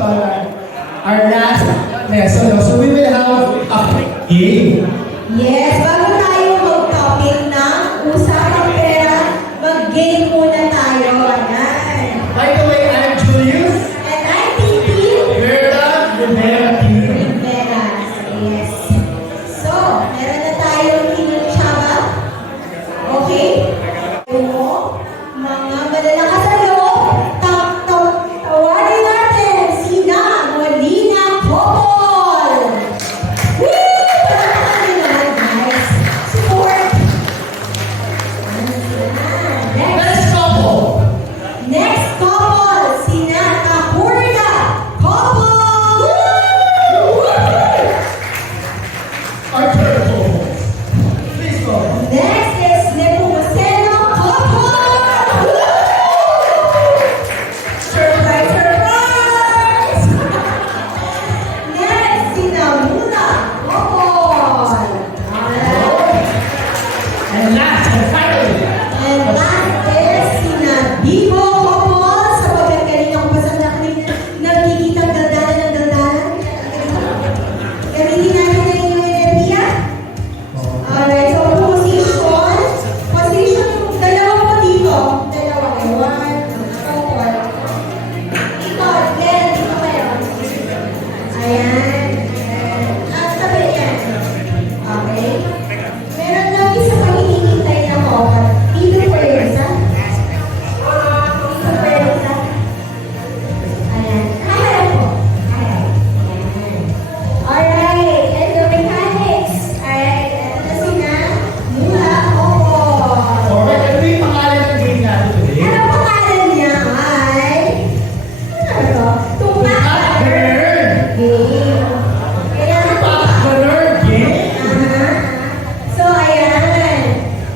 Alright. Our last lesson. So we will have a game. Yes, bago tayo mag-topic ng usapang pera, mag-game muna tayo. Ayan. By the way, I'm Julius. And I'm Titi. We're the Rivera team. Rivera. Yes. So, meron na tayong Team Chaba. Okay? Mga malalakas sa loob, tawarin natin sina Molina Popol. Woo! Palakpakan nila, guys. Support. Let's couple. Next couple, sina Kahurda Couple. Our third couple. Please go. Next is Nepomuceno Couple. Surprise, surprise! Next, sina Muna Couple. Alright. And last and finally, And last is sina Bibo Couple. Sapagkat kanina ko pa sa nakikita ang daldalan ng daldalan. Gamitin natin na inyong enerhiya. Alright, so position yung dalawa po dito. Dalawa kayo. One, couple. Ikaw, Glenn, dito kayo. Ayan. Sabi yan. Okay. Meron lang isa pang hinihintay na couple. Dito po yung isa. Dito po yung isa. Ayan. Kaya po. Ayan. Alright. And the mechanics. Alright. Ito na sina Mula Couple. alright, ano yung pangalan ng game natin today? Ano pangalan niya ay? Ano to? Tumak Girl! Game. Kaya Bachelor game! So, ayan.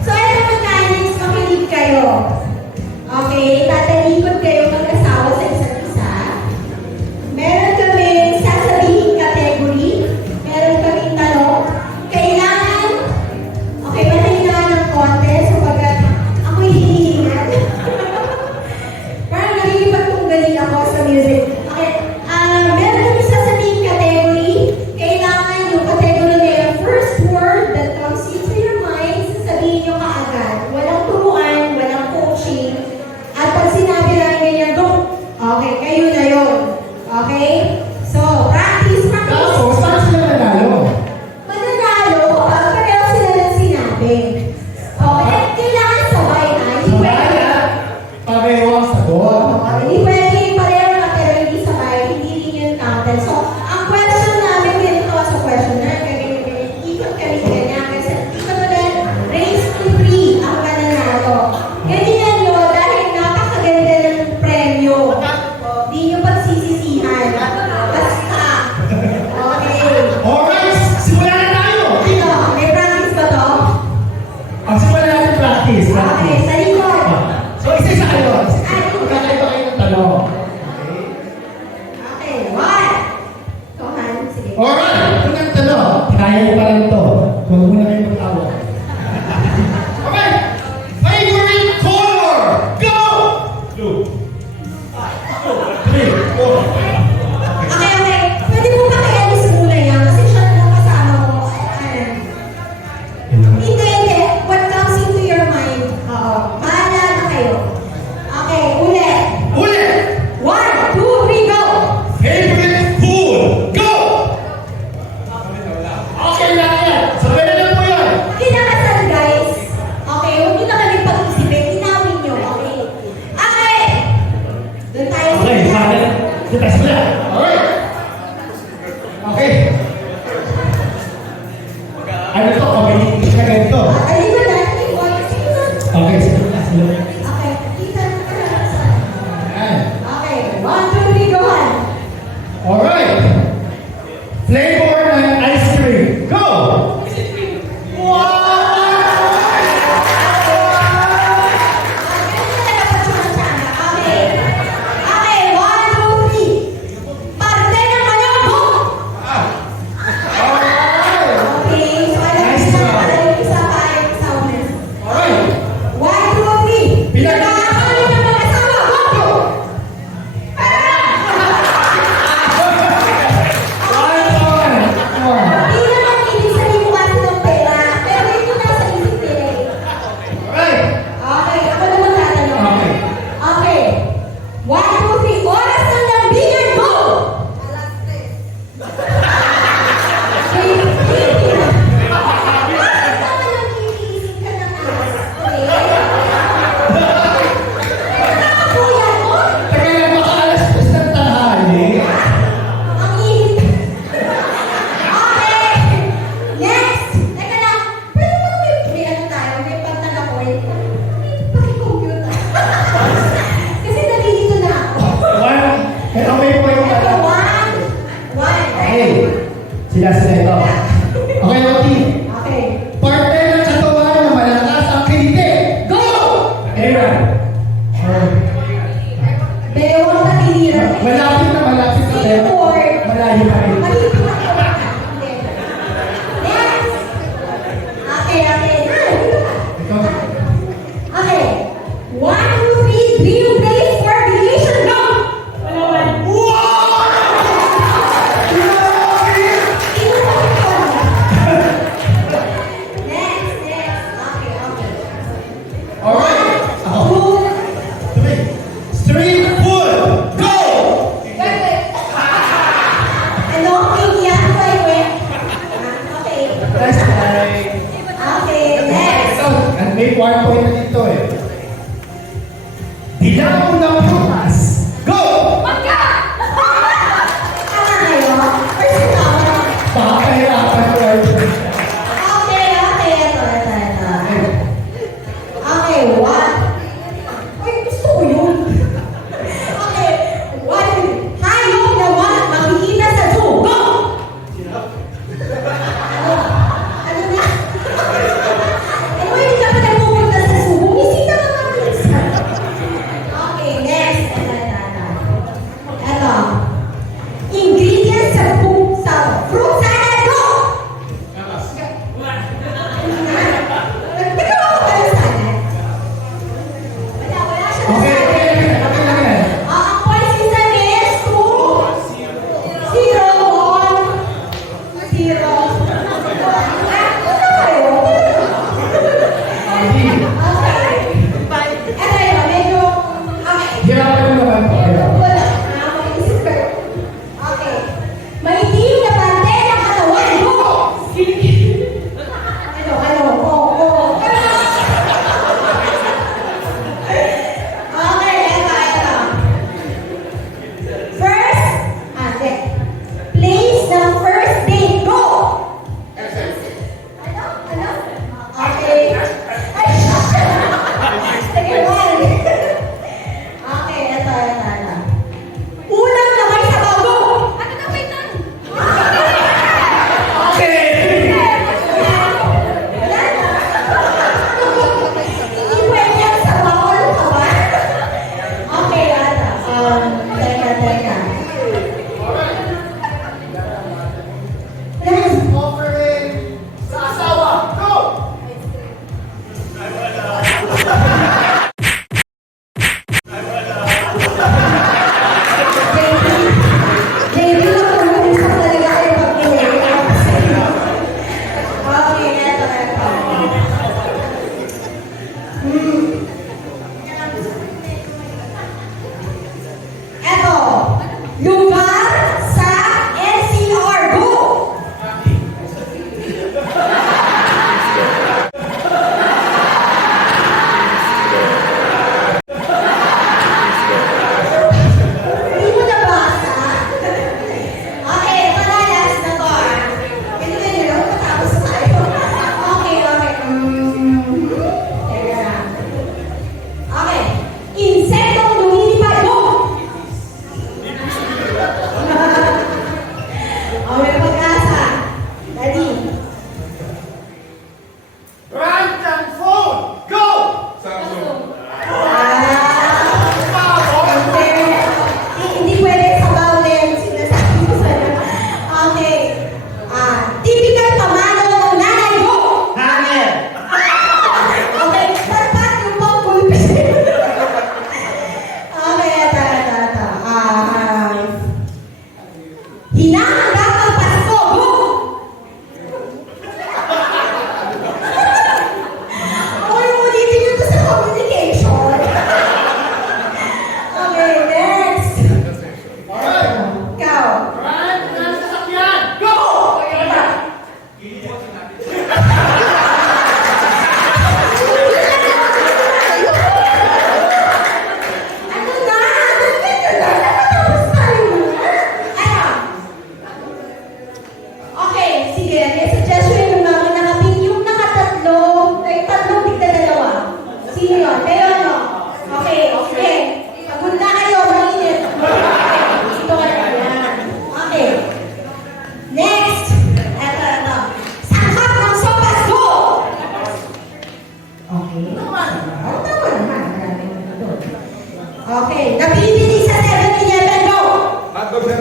So, ito mechanics, makinig kayo. Okay, tatalikod kayo mag-asawa sa isa't isa. Meron kami sasabihin category. Meron kami tanong. Kailangan, okay, matahinaan ng konti sapagkat ako'y hinihingan. Parang nagigipagtunggali ako sa music. Okay, meron kami sasabihin category. Kailangan yung category na yung first word that comes into your mind, sasabihin nyo kaagad. Walang turuan, walang coaching. At pag sinabi lang ganyan, go! Okay, kayo na yun. Okay? So, practice, practice. Tapos, saan sila nanalo? Mananalo kapag pareho sila ng sinabi. Okay? Kailangan sabay na. Hindi Sabay pwede. na. Pareho ang sagot. Hindi pwede pareho na pero hindi sabay. Hindi rin yun counted. So, ang question namin ganito sa question na ganyan. Ikot kami ganyan. Kasi ikot ulit. Race to 3 ang mananalo. Ganyan nyo dahil napakaganda ng premyo. Hindi nyo pagsisisihan. Basta. Okay. Alright, simulan na tayo! Ito, may practice ba to? Ang simulan natin practice. Okay, sa likod. So, isa-isa kayo. Magkakaiba kayo ng tanong. Okay, one. Tuhan, sige. Alright, unang tanong. Kaya niyo pa rin ito. Huwag muna kayo magtawa. Okay, favorite color. Go! Blue. 3, 4. Okay, okay. Pwede mo ba kaya alis muna yan? Kasi siya na kasama ko. Ayan. Hindi, hindi. What comes into your mind? Oo. Bahala na kayo. Okay, ulit. Ulit! 1, 2, 3, go! Favorite food. Go! Okay lang yan. Sabay na lang po yan. Kinakasal, guys. Okay, huwag nyo na kami pag-isipin. Tinawin nyo, okay? Okay! Doon tayo sa Okay, sana. Kita sila. Alright. Okay. Ano to? Community ka ganito. Ayun ba na? Sige na. Okay, sige na. Sila. Okay, kita na ka. Ayan. Okay, 1, 2, 3, go on. Alright. Flavor ng ice cream. Go! Parte ng manok! Okay, so point Ito, pala. one. One. Okay. Sila ito. Okay, Loti. Okay. Parte ng katawan na malakas ang kilite. Go! Aaron. Oh. Bewang katiliran. Malapit na. Seaboard. Malayo pa rin. Malipit na ko. Hindi. Next. Okay. Na, dito ka. Ikaw. Okay. 1, 2, 3. Dream place for vacation. Go! Tingnan mo ito.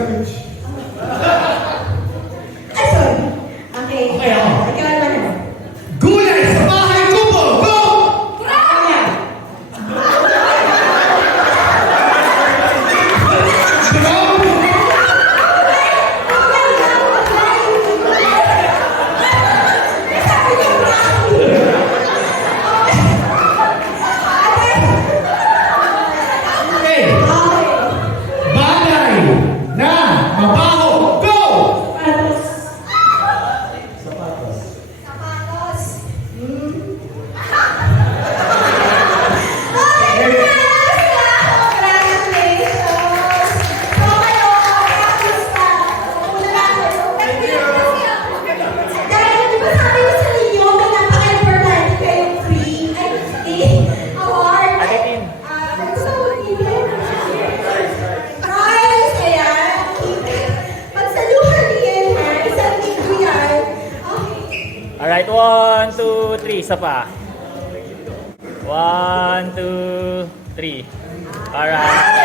sandwich. Ay, sorry. Okay. Okay, ako. Ikaw naman. Gulay sa bahay kubo! Go! Okay. Bagay na mabaho! Go! Sapatos. Okay, congratulations! So, kayo, practice ka. Una lang kayo. Dahil, di ba sabi ko sa inyo, may napaka-importante kayong free award. Ano sa prize, ayan. Magsaluhan din, ha? Isang linggo yan. Okay. Alright, 1, 2, 3, isa pa. 1, 2, 3. Alright.